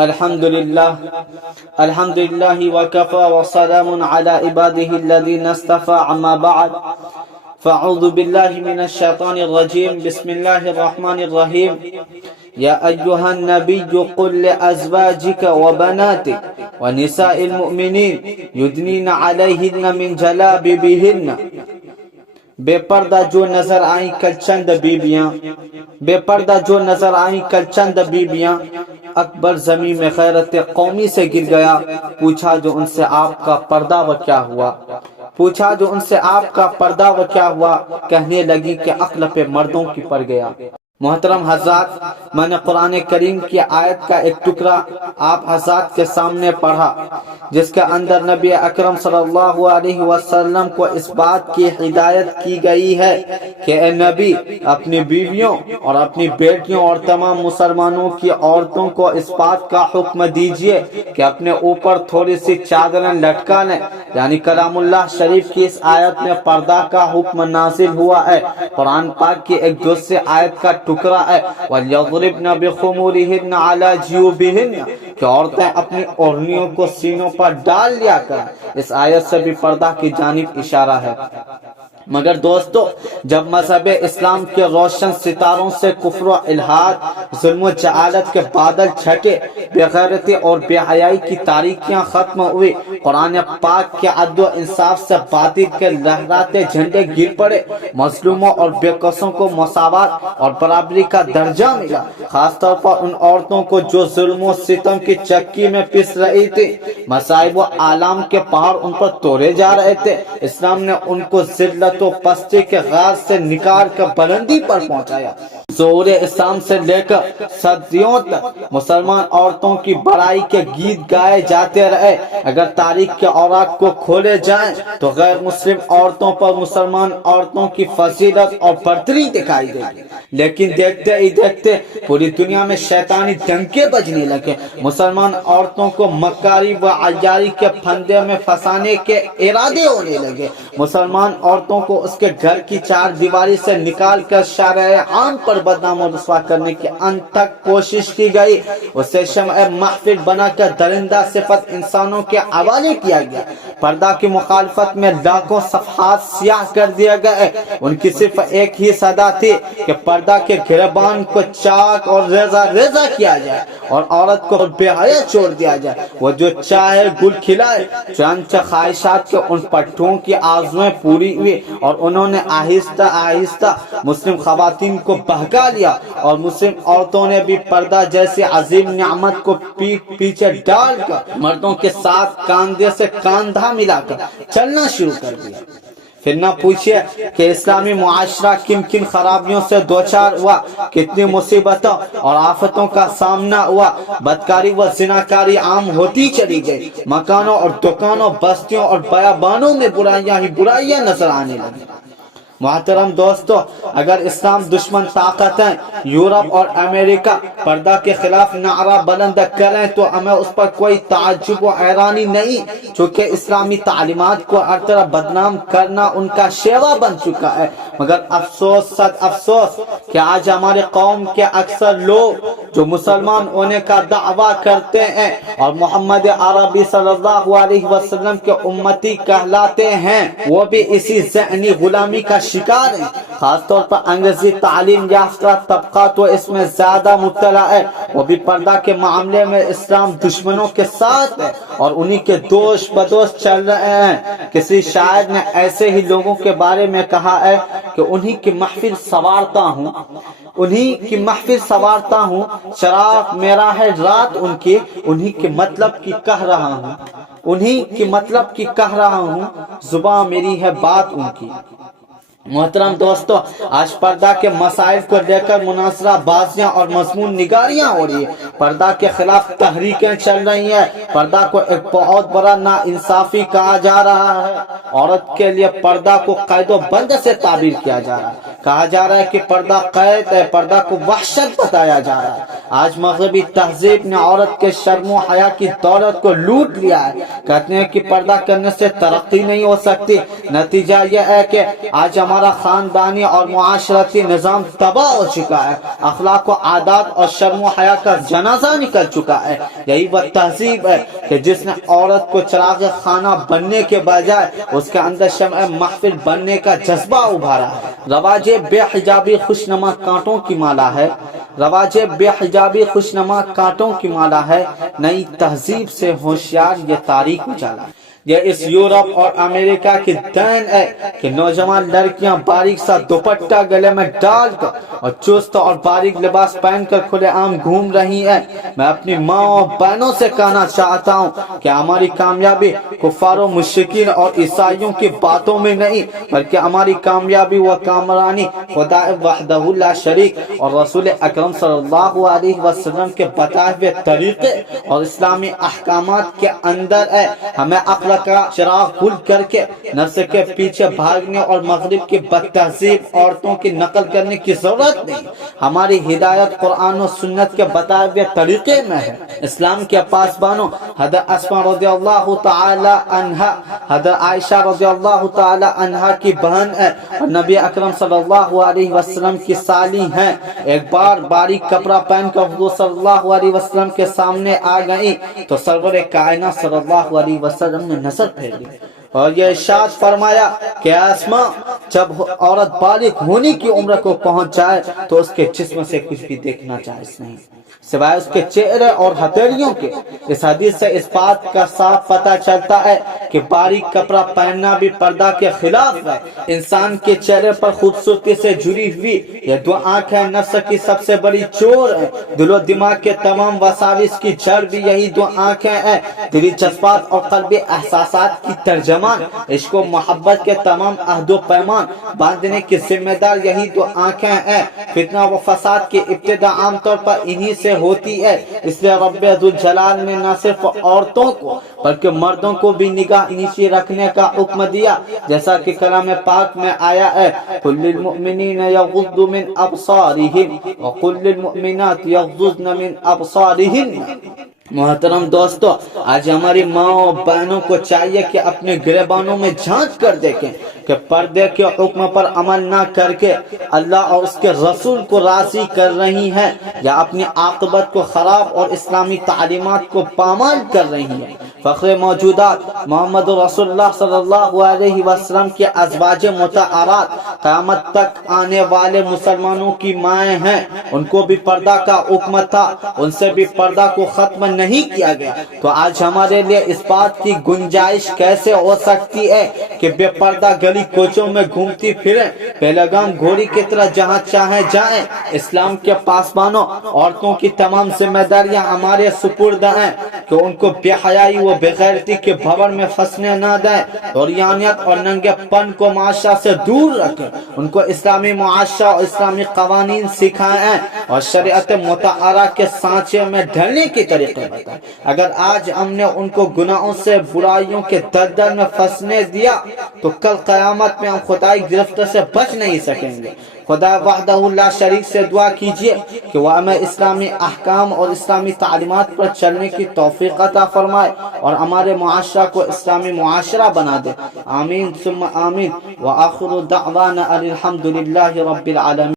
الحمد لله وكفى وسلام على عباده الذين اصطفى اما بعد فاعوذ بالله من الشيطان الرجيم بسم الله الرحمن الرحيم يا ايها النبي قل لازواجك وبناتك ونساء المؤمنين يدنين عليهن من جلابيبهن بے پردہ جو نظر آئیں کل چند بیبیاں، بے پردہ جو نظر آئیں کل چند بیبیاں، اکبر زمین میں غیرت قومی سے گر گیا، پوچھا جو ان سے آپ کا پردہ و کیا ہوا، پوچھا جو ان سے آپ کا پردہ و کیا ہوا، کہنے لگی کہ عقل پہ مردوں کی پڑ گیا۔ محترم حضرات، میں نے قرآن کریم کی آیت کا ایک ٹکڑا آپ حضرات کے سامنے پڑھا جس کے اندر نبی اکرم صلی اللہ علیہ وسلم کو اس بات کی ہدایت کی گئی ہے کہ اے نبی اپنی بیویوں اور اپنی بیٹیوں اور تمام مسلمانوں کی عورتوں کو اس بات کا حکم دیجئے کہ اپنے اوپر تھوڑی سی چادریں لٹکا لیں، یعنی کلام اللہ شریف کی اس آیت میں پردہ کا حکم نازل ہوا ہے۔ قرآن پاک کی ایک دوسری آیت کا ٹکڑا ہے وَلْيَضْرِبْنَ بِخُمُورِهِنَّ عَلَى جِيُوبِهِنَّ کہ عورتیں اپنی اوڑھنیوں کو سینوں پر ڈال لیا کر۔ اس آیت سے بھی پردہ کی جانب اشارہ ہے۔ مگر دوستو، جب مذہب اسلام کے روشن ستاروں سے کفر و الحاد، ظلم و جہالت کے بادل چھٹے، بے غیرتی اور بے حیائی کی تاریکیاں ختم ہوئی، قرآن پاک کے عدل و انصاف سے باطل کے لہراتے جھنڈے گر پڑے، مظلوموں اور بے کسوں کو مساوات اور برابری کا درجہ ملا، خاص طور پر ان عورتوں کو جو ظلم و ستم کی چکی میں پس رہی تھی، مصائب و آلام کے پہاڑ ان پر توڑے جا رہے تھے، اسلام نے ان کو ذلت و پستی کے غاز سے نکال کر بلندی پر پہنچایا۔ ظہور اسلام سے لے کر صدیوں تک مسلمان عورتوں کی بڑائی کے گیت گائے جاتے رہے۔ اگر تاریخ کے اوراق کو کھولے جائیں تو غیر مسلم عورتوں پر مسلمان عورتوں کی فضیلت اور برتری دکھائی دے گی، لیکن دیکھتے ہی دیکھتے پوری دنیا میں شیطانی ڈنکے بجنے لگے، مسلمان عورتوں کو مکاری و عیاری کے پھندے میں پھنسانے کے ارادے ہونے لگے، مسلمان عورتوں کو اس کے گھر کی چار دیواری سے نکال کر شارع عام پر بدنام و رسوا کرنے کی انت تک کوشش کی گئی، اسے شمع محفل بنا کر درندہ صفت انسانوں کے حوالے کیا گیا، پردہ کی مخالفت میں لاکھوں صفحات سیاہ کر دیا گئے، ان کی صرف ایک ہی صدا تھی کہ پردہ کے گریبان کو چاک اور ریزہ ریزہ کیا جائے اور عورت کو بے حیا چھوڑ دیا جائے، وہ جو چاہے گل کھلائے۔ چنانچہ خواہشات کے ان پٹھوں کی آرزویں پوری ہوئی اور انہوں نے آہستہ آہستہ مسلم خواتین کو بہکا لیا، اور مسلم عورتوں نے بھی پردہ جیسی عظیم نعمت کو پیٹ پیچھے ڈال کر مردوں کے ساتھ کاندھے سے کاندھا ملا کر چلنا شروع کر دیا۔ پھر نہ پوچھئے کہ اسلامی معاشرہ کن کن خرابیوں سے دوچار ہوا، کتنی مصیبتوں اور آفتوں کا سامنا ہوا، بدکاری و زناکاری عام ہوتی چلی گئی، مکانوں اور دکانوں، بستیوں اور بیابانوں میں برائیاں ہی برائیاں نظر آنے لگی۔ محترم دوستو، اگر اسلام دشمن طاقتیں یورپ اور امریکہ پردہ کے خلاف نعرہ بلند کریں تو ہمیں اس پر کوئی تعجب و حیرانی نہیں، چونکہ اسلامی تعلیمات کو ہر طرح بدنام کرنا ان کا شیوا بن چکا ہے۔ مگر افسوس صد افسوس کہ آج ہمارے قوم کے اکثر لوگ جو مسلمان ہونے کا دعویٰ کرتے ہیں اور محمد عربی صلی اللہ علیہ وسلم کے امتی کہلاتے ہیں، وہ بھی اسی ذہنی غلامی کا شکار ہیں۔ خاص طور پر انگریزی تعلیم یافتہ طبقہ تو اس میں زیادہ مبتلا ہے، وہ بھی پردہ کے معاملے میں اسلام دشمنوں کے ساتھ ہے اور انہی کے دوش بدوش چل رہے ہیں۔ کسی شاعر نے ایسے ہی لوگوں کے بارے میں کہا ہے کہ انہی کی محفل سنوارتا ہوں، انہی کی محفل سنوارتا ہوں، چراغ میرا ہے رات ان کی، انہی کے مطلب کی کہہ رہا ہوں، انہی کی مطلب کی کہہ رہا ہوں، زباں میری ہے بات ان کی۔ محترم دوستو، آج پردہ کے مسائل کو لے کر مناظرہ بازیاں اور مضمون نگاریاں ہو رہی ہیں، پردہ کے خلاف تحریکیں چل رہی ہیں، پردہ کو ایک بہت بڑا ناانصافی کہا جا رہا ہے، عورت کے لیے پردہ کو قید و بند سے تعبیر کیا جا رہا ہے، کہا جا رہا ہے کہ پردہ قید ہے، پردہ کو وحشت بتایا جا رہا ہے۔ آج مغربی تہذیب نے عورت کے شرم و حیا کی دولت کو لوٹ لیا ہے، کہتے ہیں کہ پردہ کرنے سے ترقی نہیں ہو سکتی، نتیجہ یہ ہے کہ آج ہمارے ہمارا خاندانی اور معاشرتی نظام تباہ ہو چکا ہے، اخلاق و عادات اور شرم و حیا کا جنازہ نکل چکا ہے۔ یہی وہ تہذیب ہے کہ جس نے عورت کو چراغ خانہ بننے کے بجائے اس کے اندر شمع محفل بننے کا جذبہ ابھارا ہے۔ رواج بے حجابی خوشنما کانٹوں کی مالا ہے، رواج بے حجابی خوشنما کانٹوں کی مالا ہے، نئی تہذیب سے ہوشیار یہ تاریخ اجالا ہے۔ یہ اس یورپ اور امریکہ کی دین ہے کہ نوجوان لڑکیاں باریک سا دوپٹہ گلے میں ڈال کر اور چست اور باریک لباس پہن کر کھلے عام گھوم رہی ہیں۔ میں اپنی ماں اور بہنوں سے کہنا چاہتا ہوں کہ ہماری کامیابی کفار و مشرکین اور عیسائیوں کی باتوں میں نہیں، بلکہ ہماری کامیابی و کامرانی خدا وحدہ لا شریک اور رسول اکرم صلی اللہ علیہ وسلم کے بتائے ہوئے طریقے اور اسلامی احکامات کے اندر ہے۔ ہمیں عقل کا چراغ گل کر کے نفس کے پیچھے بھاگنے اور مغرب کی بد تہذیب عورتوں کی نقل کرنے کی ضرورت نہیں۔ ہماری ہدایت قرآن و سنت کے بتائے ہوئے طریقے میں ہے۔ اسلام کے پاسبانوں حضرت اسماء رضی اللہ تعالی عنہا حضرت عائشہ رضی اللہ تعالی عنہا کی بہن ہے اور نبی اکرم صلی اللہ علیہ وسلم کی سالی ہیں۔ ایک بار باریک کپڑا پہن کر حضور صلی اللہ علیہ وسلم کے سامنے آ گئی تو سرور کائنات صلی اللہ علیہ وسلم نے نظر پھیری اور یہ ارشاد فرمایا کہ اسماء، جب عورت بالغ ہونے کی عمر کو پہنچ جائے تو اس کے جسم سے کچھ بھی دیکھنا جائز نہیں سوائے اس کے چہرے اور ہتھیلیوں کے۔ اس حدیث سے اس بات کا صاف پتہ چلتا ہے کہ باریک کپڑا پہننا بھی پردہ کے خلاف ہے۔ انسان کے چہرے پر خوبصورتی سے جڑی ہوئی یہ دو آنکھیں نفس کی سب سے بڑی چور ہیں۔ دل و دماغ کے تمام وساوس کی جڑ بھی یہی دو آنکھیں ہیں۔ دلی جذبات اور قلبی احساسات کی ترجمان، عشق و محبت کے تمام عہد و پیمان باندھنے کی ذمہ دار یہی دو آنکھیں ہیں۔ فتنہ و فساد کی ابتدا عام طور پر انہی سے ہوتی ہے، اس لیے رب ذوالجلال نے نہ صرف عورتوں کو بلکہ مردوں کو بھی نگاہ نیچی رکھنے کا حکم دیا، جیسا کہ کلام پاک میں آیا ہے قُل لِّلْمُؤْمِنِينَ يَغُضُّوا مِنْ أَبْصَارِهِمْ وَقُل لِّلْمُؤْمِنَاتِ يَغْضُضْنَ مِنْ أَبْصَارِهِنَّ۔ محترم دوستو، آج ہماری ماں اور بہنوں کو چاہیے کہ اپنے گریبانوں میں جھانک کر دیکھیں کہ پردے کے حکم پر عمل نہ کر کے اللہ اور اس کے رسول کو راضی کر رہی ہیں یا اپنی عاقبت کو خراب اور اسلامی تعلیمات کو پامال کر رہی ہیں۔ فخر موجودات محمد رسول اللہ صلی اللہ علیہ وسلم کے ازواج مطہرات قیامت تک آنے والے مسلمانوں کی مائیں ہیں، ان کو بھی پردہ کا حکم تھا، ان سے بھی پردہ کو ختم نہیں کیا گیا۔ تو آج ہمارے لیے اس بات کی گنجائش کیسے ہو سکتی ہے کہ بے پردہ گلی کوچوں میں گھومتی پھریں، بے لگام گھوڑی کی طرح جہاں چاہیں جائیں؟ اسلام کے پاسبانوں، عورتوں کی تمام ذمہ داریاں ہمارے سپرد ہیں کہ ان کو بے حیائی و بے غیرتی کے بھور میں پھنسنے نہ دیں، عریانیت اور ننگے پن کو معاشرہ سے دور رکھیں، ان کو اسلامی معاشرہ اور اسلامی قوانین سکھائیں اور شریعت مطہرہ کے سانچے میں ڈھلنے کے طریقے بتائیں۔ اگر آج ہم نے ان کو گناہوں سے برائیوں کے دلدل میں پھنسنے دیا تو کل قیامت میں ہم خدائی گرفت سے بچ نہیں سکیں گے۔ خدا وحدہ لا شریک سے دعا کیجئے کہ وہ ہمیں اسلامی احکام اور اسلامی تعلیمات پر چلنے کی توفیق عطا فرمائے اور ہمارے معاشرہ کو اسلامی معاشرہ بنا دے۔ آمین ثم آمین۔ وآخر دعوانا الحمد للہ رب العالمین۔